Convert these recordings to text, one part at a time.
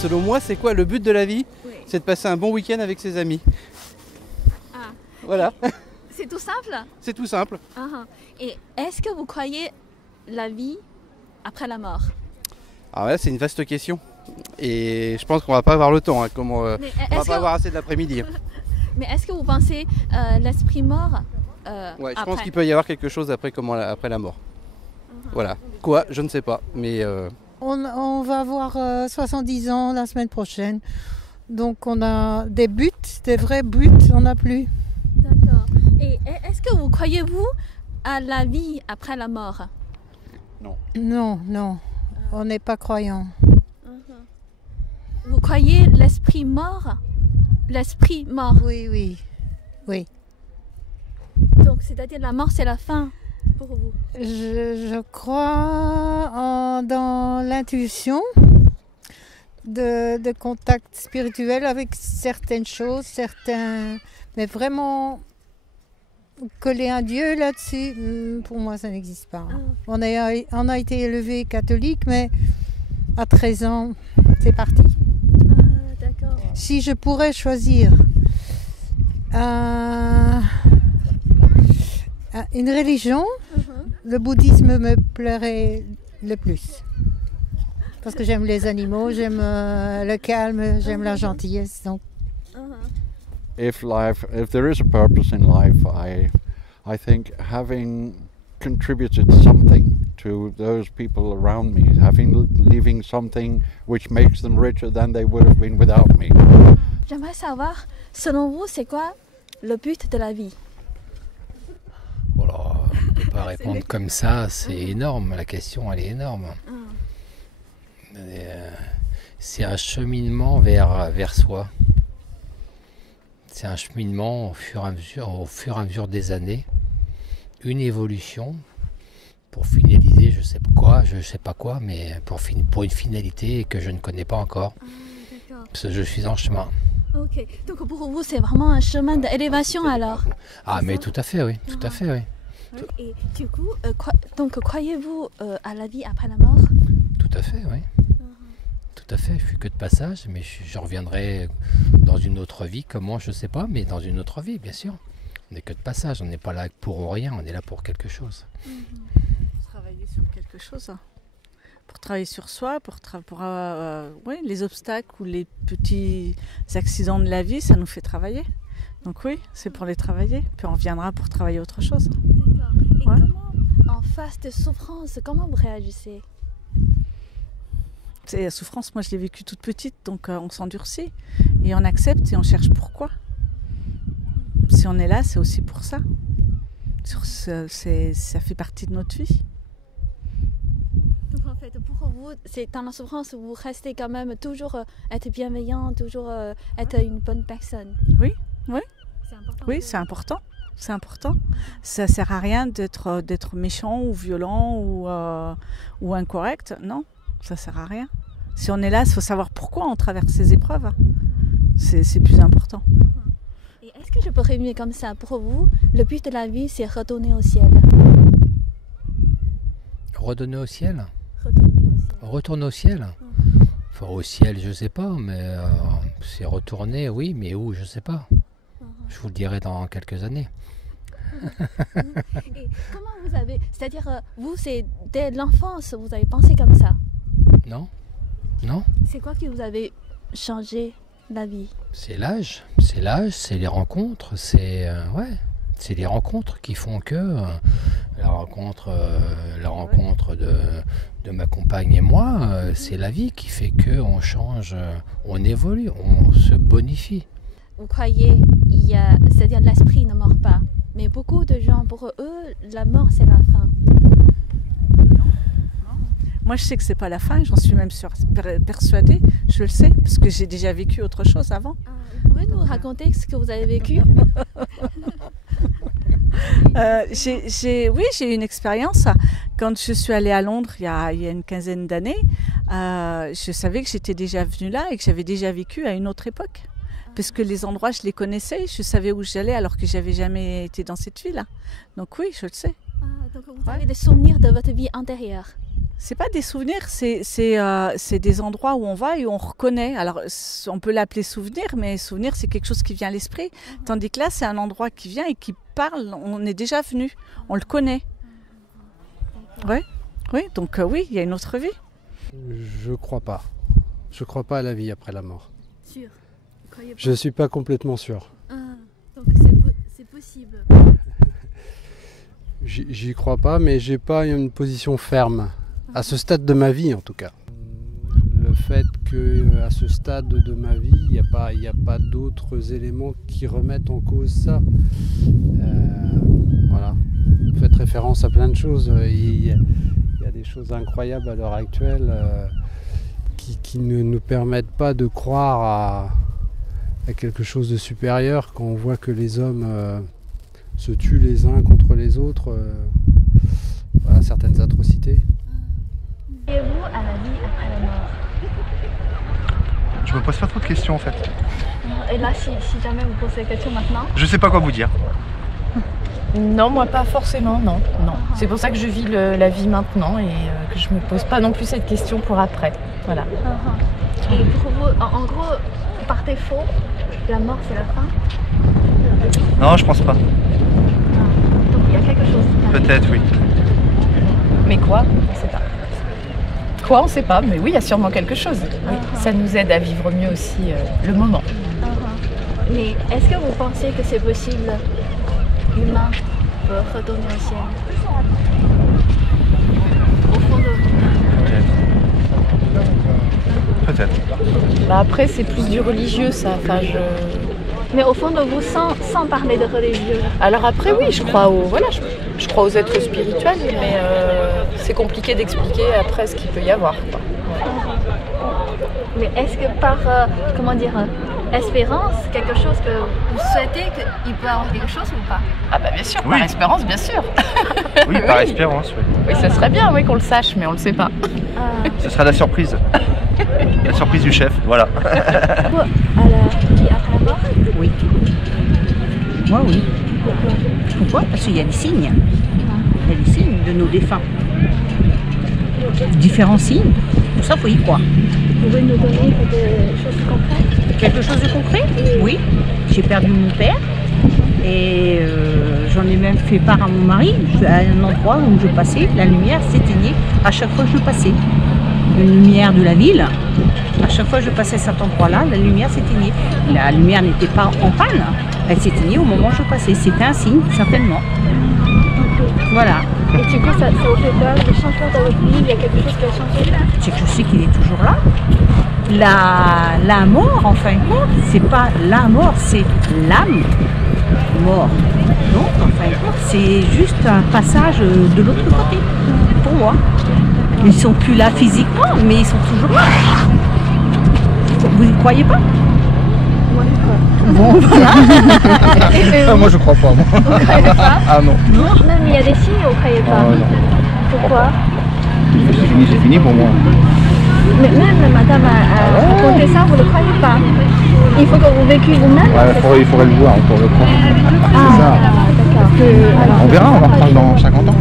Selon moi, c'est quoi le but de la vie? Oui. C'est de passer un bon week-end avec ses amis. Ah. Voilà, C'est tout simple. c'est tout simple. Et est-ce que vous croyez la vie après la mort? Alors là, c'est une vaste question. Et je pense qu'on va pas avoir le temps. Hein, on va pas avoir assez de l'après-midi. Mais est-ce que vous pensez l'esprit mort Ouais, je après? pense qu'il peut y avoir quelque chose après, après la mort. Voilà. Quoi? Je ne sais pas. Mais On va avoir 70 ans la semaine prochaine. Donc on a des buts, des vrais buts, on n'a plus. D'accord. Et est-ce que vous croyez-vous à la vie après la mort? Non, non, on n'est pas croyants. Vous croyez l'esprit mort? L'esprit mort. Oui, oui, oui. Donc c'est-à-dire la mort c'est la fin pour vous? Je crois dans l'intuition de contact spirituel avec certaines choses, mais vraiment coller un Dieu là-dessus, pour moi ça n'existe pas. On a été élevé catholique, mais à 13 ans, c'est parti. D'accord. Si je pourrais choisir une religion, le bouddhisme me plairait le plus. Parce que j'aime les animaux, j'aime le calme, j'aime la gentillesse. Donc. If there is a purpose in life, I think having contributed something to those people around me, leaving something which makes them richer than they would have been without me. J'aimerais savoir, selon vous, c'est quoi le but de la vie? Voilà, on ne peut pas répondre comme ça, c'est énorme, la question elle est énorme. C'est un cheminement vers soi. C'est un cheminement au fur et à mesure des années, une évolution pour finaliser je sais pas quoi, mais pour une finalité que je ne connais pas encore. Parce que je suis en chemin. Ok, donc pour vous c'est vraiment un chemin d'élévation alors? Ah mais tout à fait oui, tout à fait oui. Et du coup, donc croyez-vous à la vie après la mort? Tout à fait oui. Tout à fait, je suis que de passage, mais je reviendrai dans une autre vie, comment je sais pas, mais dans une autre vie bien sûr. On n'est que de passage, on n'est pas là pour rien, on est là pour quelque chose. Travailler sur quelque chose, pour travailler sur soi, pour les obstacles ou les petits accidents de la vie, ça nous fait travailler. Donc oui, c'est pour les travailler, puis on reviendra pour travailler autre chose. D'accord. Et comment, en face de souffrance, comment vous réagissez? La souffrance, moi je l'ai vécue toute petite, donc on s'endurcit et on accepte et on cherche pourquoi. Si on est là, c'est aussi pour ça. Ça fait partie de notre vie. Donc en fait, pour vous, c'est dans la souffrance, vous restez quand même toujours être bienveillant, toujours être une bonne personne. Oui, oui. C'est important. Oui, c'est important. C'est important. Ça ne sert à rien d'être méchant ou violent ou incorrect. Non, ça ne sert à rien. Si on est là, il faut savoir pourquoi on traverse ces épreuves. C'est plus important. Et est-ce que je peux résumer comme ça? Pour vous, le but de la vie, c'est retourner au ciel. Redonner au ciel? Retourner au ciel. Retourner au ciel? Enfin, au ciel, je sais pas, mais c'est retourner, oui, mais où, je sais pas. Je vous le dirai dans quelques années. Et comment vous avez... C'est-à-dire, vous, c'est dès l'enfance, vous avez pensé comme ça? Non? Non? C'est quoi qui vous avez changé la vie? C'est l'âge, c'est les rencontres, c'est les rencontres qui font que la rencontre de ma compagne et moi, c'est la vie qui fait que on change, on évolue, on se bonifie. Vous croyez, c'est-à-dire l'esprit ne meurt pas, mais beaucoup de gens, pour eux, la mort c'est la fin. Moi, je sais que c'est pas la fin, j'en suis même persuadée, je le sais, parce que j'ai déjà vécu autre chose avant. Vous pouvez nous raconter ce que vous avez vécu? J'ai eu une expérience. Quand je suis allée à Londres il y a une quinzaine d'années, je savais que j'étais déjà venue là et que j'avais déjà vécu à une autre époque. Parce que les endroits, je les connaissais, je savais où j'allais alors que j'avais jamais été dans cette ville. Donc oui, je le sais. Donc vous avez des souvenirs de votre vie antérieure? C'est pas des souvenirs, c'est des endroits où on va et où on reconnaît. Alors on peut l'appeler souvenir, mais souvenir c'est quelque chose qui vient à l'esprit. Tandis que là c'est un endroit qui vient et qui parle, on est déjà venu, on le connaît. Ouais. Oui, donc oui, il y a une autre vie. Je crois pas. Je crois pas à la vie après la mort. Sûr. Je suis pas complètement sûr. Donc c'est possible. J'y crois pas, mais j'ai pas une position ferme. À ce stade de ma vie, en tout cas. Le fait qu'à ce stade de ma vie, il n'y a pas d'autres éléments qui remettent en cause ça. Voilà. Vous faites référence à plein de choses. Il y a des choses incroyables à l'heure actuelle qui ne nous permettent pas de croire à quelque chose de supérieur quand on voit que les hommes se tuent les uns contre les autres. Voilà, certaines atrocités. Et vous, à la vie après la mort? Je me pose pas trop de questions en fait. Et là, si jamais vous posez la question maintenant? Je sais pas quoi vous dire. Non, moi pas forcément, non. C'est pour ça que je vis la vie maintenant et que je me pose pas non plus cette question pour après. Voilà. Et pour vous, en gros, par défaut, la mort c'est la fin? Non, je pense pas. Donc il y a quelque chose qui arrive. Peut-être, oui. Mais quoi? On sait pas. Quoi? On sait pas, mais oui, il y a sûrement quelque chose. Oui. Ça nous aide à vivre mieux aussi le moment. Mais est-ce que vous pensez que c'est possible, l'humain peut retourner au ciel? Au fond de vous? Peut-être. Bah après, c'est plus du religieux, ça. Enfin, Mais au fond de vous, sans parler de religieux? Alors après, oui, je crois je crois aux êtres spirituels, mais c'est compliqué d'expliquer après ce qu'il peut y avoir, quoi. Mais est-ce que par, espérance, quelque chose que vous souhaitez qu'il peut y avoir quelque chose ou pas? Ah bah bien sûr, Oui. par espérance, bien sûr. Oui, par espérance, oui. Oui, ça serait bien, oui, qu'on le sache, mais on le sait pas. Ce sera la surprise. La surprise du chef, voilà. Vous, à la vie après la mort? Oui. Moi, oui. Pourquoi? Parce qu'il y a des signes. Il y a des signes de nos défunts. Différents signes. Tout ça, il faut y croire. Vous pouvez nous donner des choses concrètes? Quelque chose de concret? Oui. J'ai perdu mon père. Et j'en ai même fait part à mon mari. À un endroit où je passais, la lumière s'éteignait à chaque fois que je passais. Une lumière de la ville. À chaque fois que je passais à cet endroit-là, la lumière s'éteignait. La lumière n'était pas en panne, elle s'éteignait au moment où je passais. C'était un signe, certainement. Voilà. Et du coup, ça vous fait peur, le changement dans votre vie, il y a quelque chose qui a changé? C'est que je sais qu'il est toujours là. La mort, en fin de compte, c'est pas la mort, c'est l'âme mort. Donc, en fin de compte, c'est juste un passage de l'autre côté, pour moi. Ils sont plus là physiquement, mais ils sont toujours là. Vous y croyez pas? Moi, je crois. Bon, voilà. Ah, moi je crois pas, moi. Vous croyez pas? Ah non. Même il y a des signes, vous croyez pas? Oh, non. Pourquoi? C'est fini pour moi. Mais même madame a raconté ça, vous ne le croyez pas? Il faut que vous vécuiez vous-même? Ouais, il faudrait le voir pour le croire. C'est ça. D'accord. On verra, on va reprendre dans 50 ans.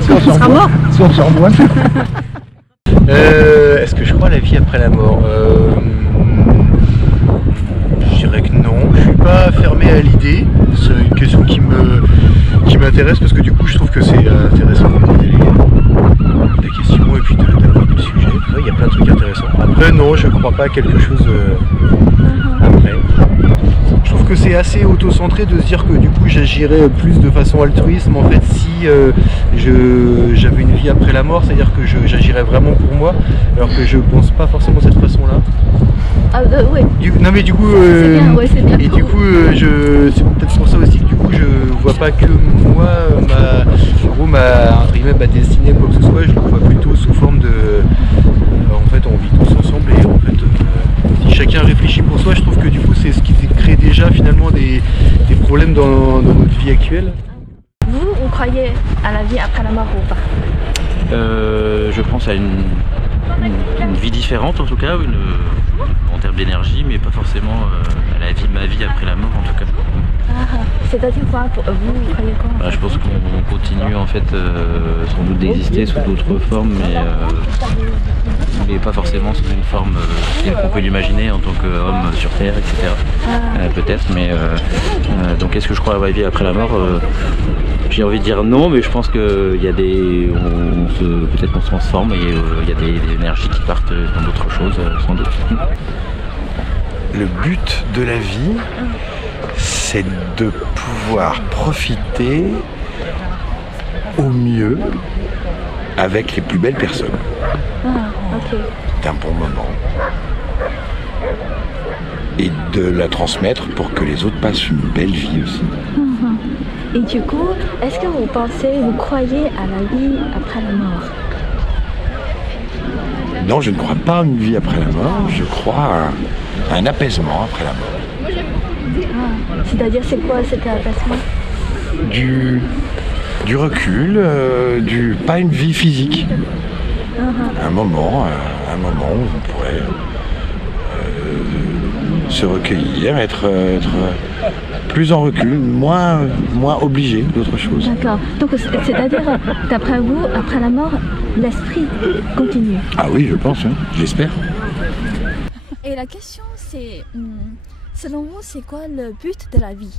Si on sera mort. Si on sort moins. Est-ce que je crois à la vie après la mort? Je dirais que non. Je suis pas fermé à l'idée. C'est une question qui m'intéresse parce que du coup je trouve que c'est intéressant de poser des questions et puis d'aborder le sujet. Il y a plein de trucs intéressants. Après non, je crois pas à quelque chose après. Je trouve que c'est assez auto-centré de se dire que du coup j'agirais plus de façon altruiste, mais en fait si j'avais une vie après la mort, c'est-à-dire que j'agirais vraiment pour moi, alors que je pense pas forcément de cette façon-là. Ah oui. Non mais du coup, c'est bien, ouais, c'est bien. Et du coup, c'est peut-être pour ça aussi que du coup je vois pas que moi, ma destinée quoi que ce soit, je le vois plutôt sous forme de, en fait on vit tous ensemble et en fait si chacun réfléchit pour soi, je trouve que du coup c'est ce qui crée déjà finalement des problèmes dans notre vie actuelle. Vous croyez à la vie après la mort ou pas? Je pense à une vie différente en tout cas, en termes d'énergie, mais pas forcément vie après la mort en tout cas. C'est-à-dire quoi pour vous croyez quoi Je pense qu'on continue en fait sans doute d'exister sous d'autres formes, mais pas forcément sous une forme telle qu'on peut l'imaginer en tant qu'homme sur Terre, etc. Peut-être, mais donc est-ce que je crois à la vie après la mort J'ai envie de dire non, mais je pense qu'il y a peut-être qu'on se transforme et il y a des énergies qui partent dans d'autres choses, sans doute. Le but de la vie, c'est de pouvoir profiter au mieux avec les plus belles personnes. D'un bon moment. Et de la transmettre pour que les autres passent une belle vie aussi. Et du coup, est-ce que vous croyez à la vie après la mort? Non, je ne crois pas à une vie après la mort, je crois à un apaisement après la mort. C'est-à-dire, c'est quoi cet apaisement? Du recul, pas une vie physique. Un moment où on pourrait se recueillir, être plus en recul, moins obligé d'autre chose. D'accord. Donc c'est-à-dire, d'après vous, après la mort, l'esprit continue. Ah oui, je pense, hein, j'espère. Et la question c'est, selon vous, c'est quoi le but de la vie?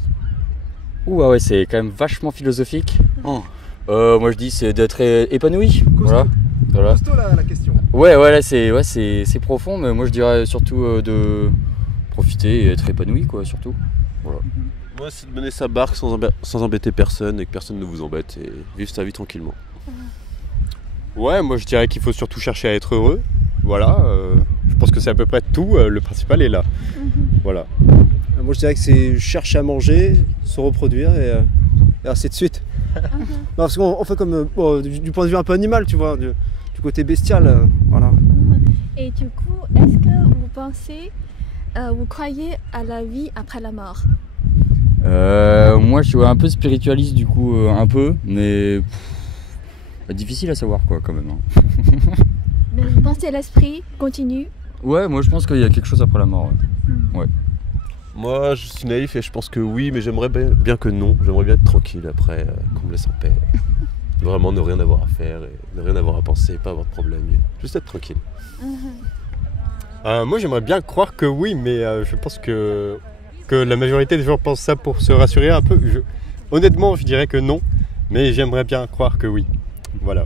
Ouais, c'est quand même vachement philosophique. Moi je dis c'est d'être épanoui. Voilà. Costaud la question. Ouais, là c'est profond, mais moi je dirais surtout de profiter et être épanoui quoi, surtout. Voilà. Moi c'est de mener sa barque sans embêter personne et que personne ne vous embête et vivre sa vie tranquillement. Ouais, moi je dirais qu'il faut surtout chercher à être heureux. Voilà, je pense que c'est à peu près tout, le principal est là. Voilà. Moi je dirais que c'est chercher à manger, se reproduire et ainsi de suite. Non, parce qu'on fait comme du point de vue un peu animal, tu vois, du côté bestial, voilà. Et du coup, est-ce que vous pensez, vous croyez à la vie après la mort? Moi je suis un peu spiritualiste du coup, un peu, mais difficile à savoir quoi quand même. Mais vous pensez à l'esprit continue? Ouais, moi je pense qu'il y a quelque chose après la mort. Ouais. Moi je suis naïf et je pense que oui, mais j'aimerais bien que non. J'aimerais bien être tranquille après, qu'on me laisse en paix. Vraiment ne rien avoir à faire, et ne rien avoir à penser, pas avoir de problème, juste être tranquille. Moi j'aimerais bien croire que oui, mais je pense que la majorité des gens pensent ça pour se rassurer un peu. Honnêtement je dirais que non, mais j'aimerais bien croire que oui. Voilà.